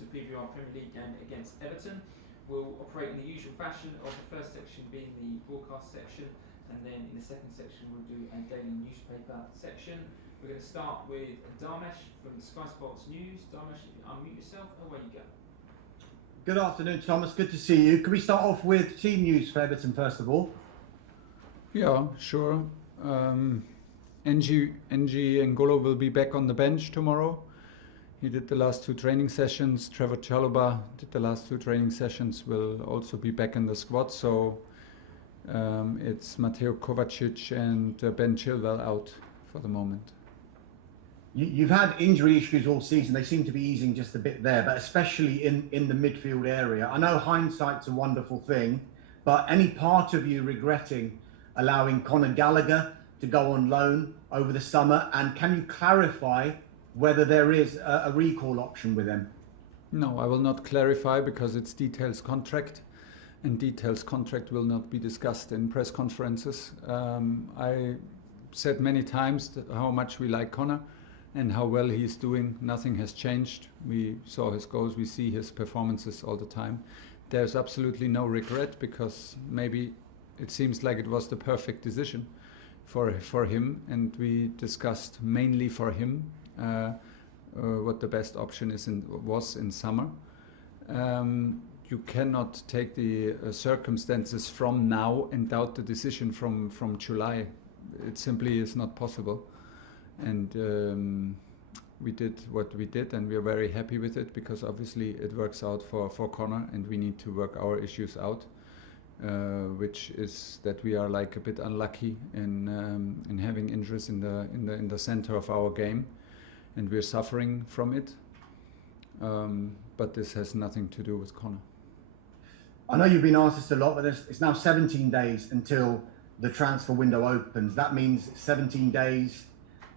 to preview our Premier League game against Everton. We'll operate in the usual fashion of the first section being the broadcast section, and then in the second section we'll do a daily newspaper section. We're going to start with Dharmesh from Sky Sports News. Dharmesh, if you unmute yourself, away you go. Good afternoon, Thomas. Good to see you. Can we start off with team news for Everton first of all? Yeah, sure. NG N'Golo will be back on the bench tomorrow. He did the last 2 training sessions. Trevor Chalobah did the last 2 training sessions, will also be back in the squad. So it's Mateo Kovacic and Ben Chilwell out for the moment. You've had injury issues all season. They seem to be easing just a bit there, but especially in the midfield area. I know hindsight's a wonderful thing, but any part of you regretting allowing Conor Gallagher to go on loan over the summer? And can you clarify whether there is a recall option with him? No, I will not clarify because it's Detail's contract, and Detail's contract will not be discussed in press conferences. I said many times how much we like Conor and how well he's doing. Nothing has changed. We saw his goals, we see his performances all the time. There's absolutely no regret because maybe it seems like it was the perfect decision for him, and we discussed mainly for him what the best option was in summer. You cannot take the circumstances from now and doubt the decision from July. It simply is not possible. And we did what we did, and we are very happy with it because obviously it works out for Conor, and we need to work our issues out, which is that we are like a bit unlucky in having injuries in the center of our game, and we're suffering from it. But this has nothing to do with Conor. I know you've been asked this a lot, but it's now 17 days until the transfer window opens. That means 17 days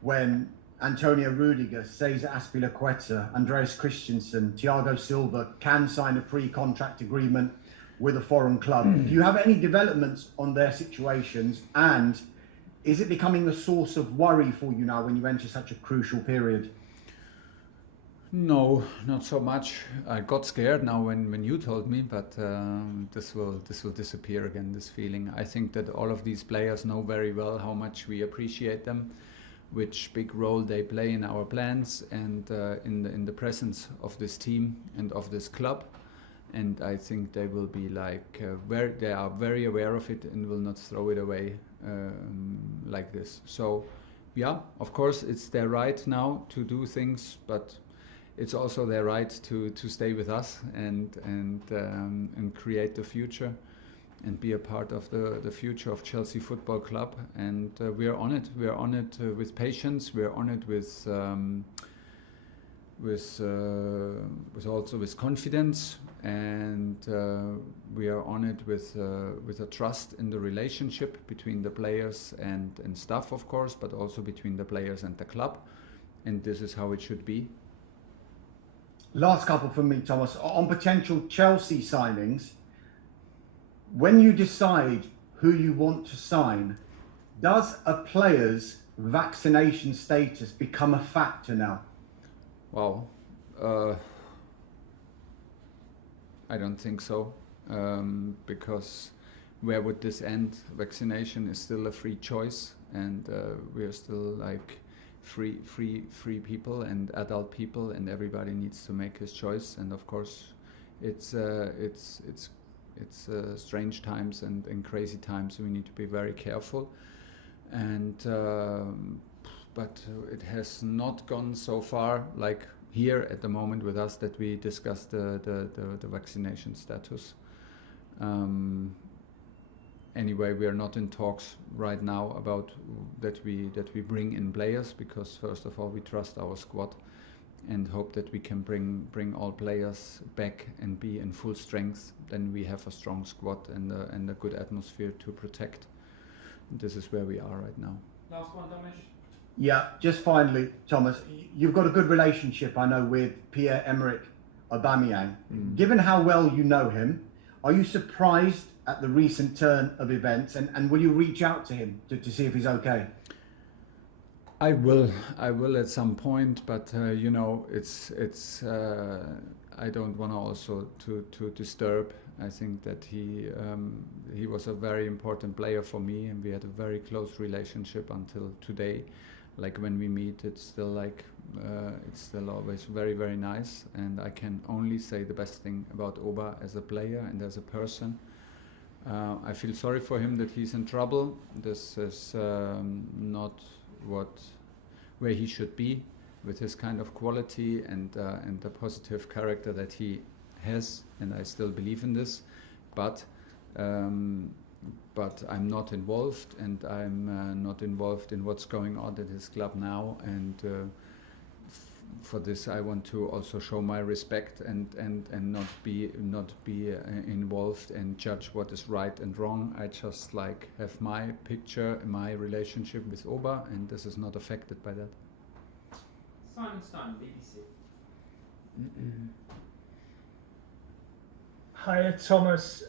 when Antonio Rudiger, Cesar Azpilicueta, Andreas Christensen, Thiago Silva can sign a pre-contract agreement with a foreign club. Do you have any developments on their situations, and is it becoming a source of worry for you now when you enter such a crucial period? No, not so much. I got scared now when you told me, but this will disappear again, this feeling. I think that all of these players know very well how much we appreciate them, which big role they play in our plans and in the presence of this team and of this club. And I think they will be like, they are very aware of it and will not throw it away like this. So yeah, of course it's their right now to do things, but it's also their right to stay with us and create the future and be a part of the future of Chelsea Football Club. And we are on it. We are on it with patience. We are on it with also with confidence, and we are on it with a trust in the relationship between the players and staff, of course, but also between the players and the club. And this is how it should be. Last couple from me, Thomas. On potential Chelsea signings, when you decide who you want to sign, does a player's vaccination status become a factor now? Wow. I don't think so, because where would this end? Vaccination is still a free choice, and we are still like free people and adult people, and everybody needs to make his choice. And of course, it's strange times and crazy times. We need to be very careful, and but it has not gone so far like here at the moment with us that we discuss the vaccination status. Anyway, we are not in talks right now about that we bring in players, because first of all we trust our squad and hope that we can bring all players back and be in full strength. Then we have a strong squad and a good atmosphere to protect. This is where we are right now. Last one, Dharmesh. Yeah, just finally, Thomas, you've got a good relationship, I know, with Pierre-Emerick Aubameyang. Given how well you know him, are you surprised at the recent turn of events, and will you reach out to him to see if he's okay? I will at some point, but you know, I don't want to also to disturb. I think that he was a very important player for me, and we had a very close relationship until today. Like when we meet, it's still always very, very nice, and I can only say the best thing about Oba as a player and as a person. I feel sorry for him that he's in trouble. This is not where he should be with his kind of quality and the positive character that he has, and I still believe in this, but I'm not involved, and I'm not involved in what's going on at his club now, and for this I want to also show my respect and not be involved and judge what is right and wrong. I just have my picture, my relationship with Oba, and this is not affected by that. Simon Stein, BBC. Hiya, Thomas.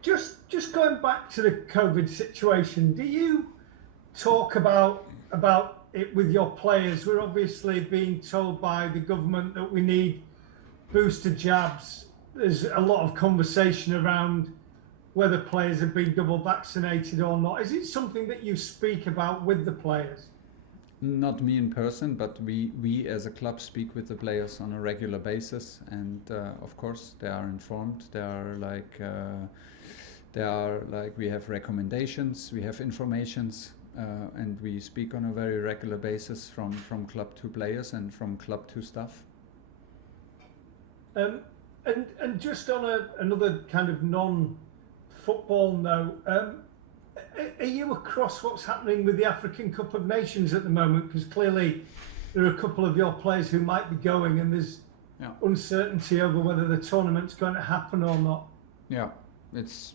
Just going back to the COVID situation, do you talk about it with your players? We're obviously being told by the government that we need booster jabs. There's a lot of conversation around whether players have been double vaccinated or not. Is it something that you speak about with the players? Not me in person, but we as a club speak with the players on a regular basis, and of course they are informed. They are we have recommendations, we have informations, and we speak on a very regular basis from club to players and from club to staff. And just on another kind of non-football note, are you across what's happening with the African Cup of Nations at the moment? Because clearly there are a couple of your players who might be going, and there's uncertainty over whether the tournament's going to happen or not. Yeah, it's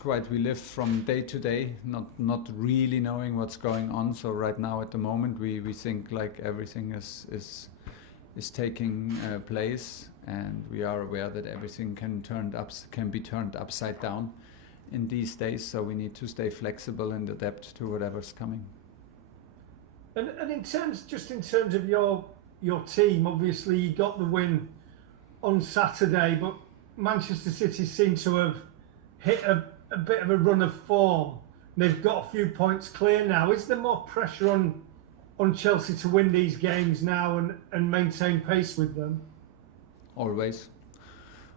quite, we live from day to day, not really knowing what's going on. So right now at the moment we think like everything is taking place, and we are aware that everything can be turned upside down in these days, so we need to stay flexible and adapt to whatever's coming. And in terms of your team, obviously you got the win on Saturday, but Manchester City seem to have hit a bit of a run of form. They've got a few points clear now. Is there more pressure on Chelsea to win these games now and maintain pace with them? Always.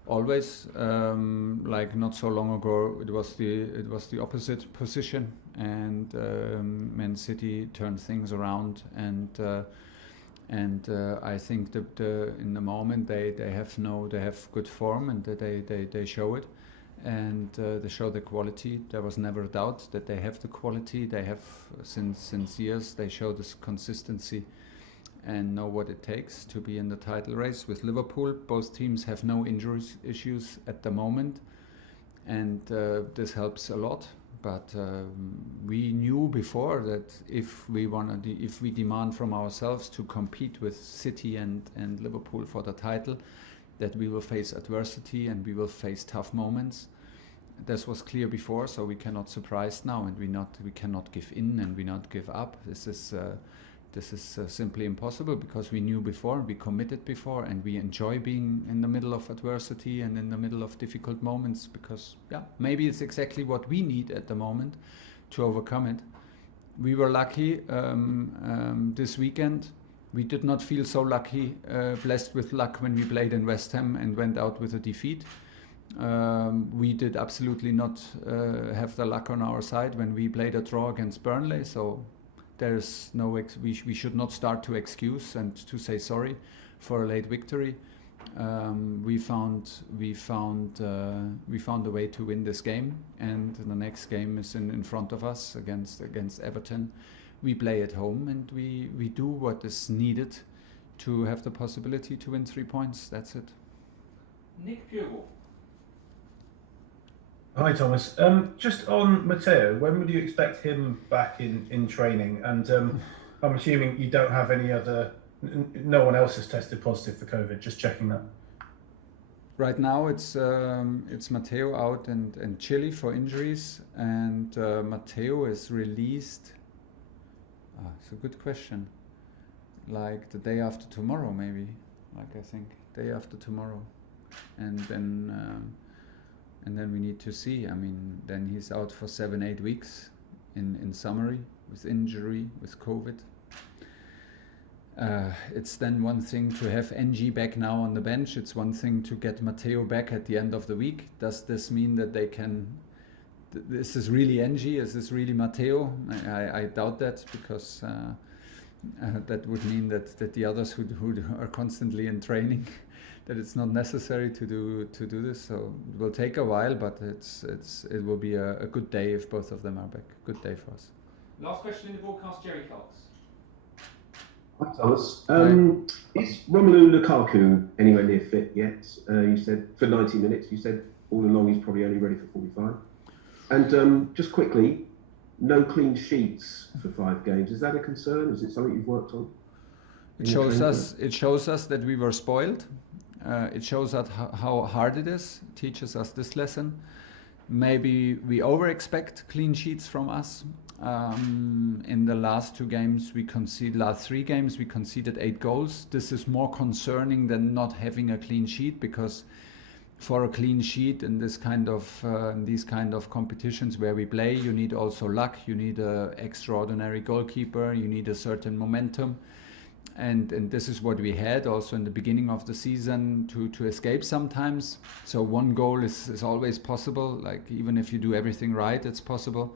Like not so long ago, it was the opposite position, and Man City turned things around, and I think that in the moment they have good form, and they show it, and they show the quality. There was never a doubt that they have the quality. They have since years. They show this consistency and know what it takes to be in the title race with Liverpool. Both teams have no injuries issues at the moment, and this helps a lot. But we knew before that if we demand from ourselves to compete with City and Liverpool for the title, that we will face adversity and we will face tough moments. This was clear before, so we cannot surprise now, and we cannot give in and we not give up. This is simply impossible, because we knew before, we committed before, and we enjoy being in the middle of adversity and in the middle of difficult moments, because maybe it's exactly what we need at the moment to overcome it. We were lucky this weekend. We did not feel so lucky, blessed with luck, when we played in West Ham and went out with a defeat. We did absolutely not have the luck on our side when we played a draw against Burnley, so there's no we should not start to excuse and to say sorry for a late victory. We found a way to win this game, and the next game is in front of us against Everton. We play at home, and we do what is needed to have the possibility to win 3 points. That's it. Nick Purewell. Hi Thomas. Just on Mateo, when would you expect him back in training? And I'm assuming you don't have no one else has tested positive for COVID. Just checking that. Right now it's Mateo out and Chile for injuries, and Mateo is released. It's a good question. Like the day after tomorrow, maybe, like I think day after tomorrow, and then we need to see. I mean, then he's out for 7-8 weeks in summary, with injury, with COVID. It's then one thing to have NG back now on the bench. It's one thing to get Mateo back at the end of the week. Does this mean that they can? This is really NG? Is this really Mateo? I doubt that, because that would mean that the others who are constantly in training, that it's not necessary to do this. So it will take a while, but it will be a good day if both of them are back. Good day for us. Last question in the broadcast, Jerry Cox. Hi, Thomas. Is Romelu Lukaku anywhere near fit yet? You said for 90 minutes. You said all along he's probably only ready for 45. And just quickly, no clean sheets for 5 games. Is that a concern? Is it something you've worked on? It shows us that we were spoiled. It shows us how hard it is. Teaches us this lesson. Maybe we over-expect clean sheets from us. In the last 3 games we conceded 8 goals. This is more concerning than not having a clean sheet, because for a clean sheet in these kind of competitions where we play, you need also luck, you need an extraordinary goalkeeper, you need a certain momentum, and this is what we had also in the beginning of the season to escape sometimes. So 1 goal is always possible, like even if you do everything right, it's possible.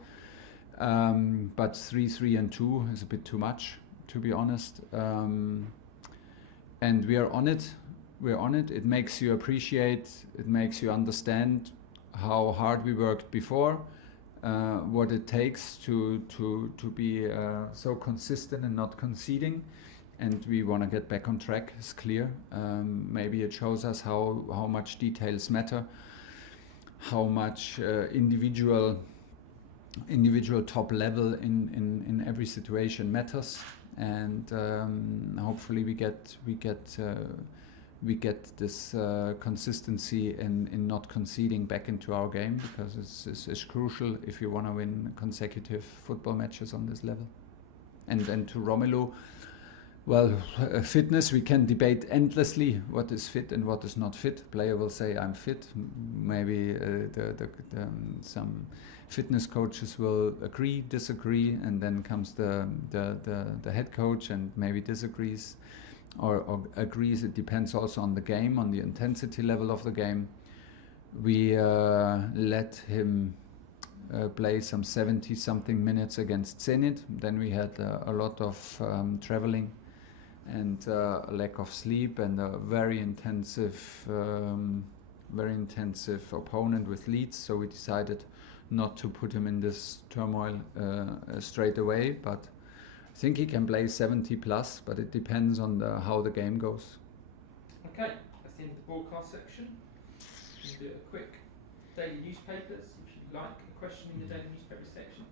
But 3 and 2 is a bit too much, to be honest. And we are on it. We're on it. It makes you appreciate. It makes you understand how hard we worked before, what it takes to be so consistent and not conceding. And we want to get back on track. It's clear. Maybe it shows us how much details matter, how much individual top level in every situation matters, and hopefully we get this consistency in not conceding back into our game, because it's crucial if you want to win consecutive football matches on this level. And to Romelu, well, fitness, we can debate endlessly what is fit and what is not fit. Player will say I'm fit. Maybe some fitness coaches will agree, disagree, and then comes the head coach and maybe disagrees or agrees. It depends also on the game, on the intensity level of the game. We let him play some 70-something minutes against Zenit. Then we had a lot of traveling and a lack of sleep, and a very intensive opponent with Leeds. So we decided not to put him in this turmoil straight away, but I think he can play 70 plus, but it depends on how the game goes. Okay, that's the end of the broadcast section. We'll do a quick daily newspapers. If you like a question in the daily newspaper section,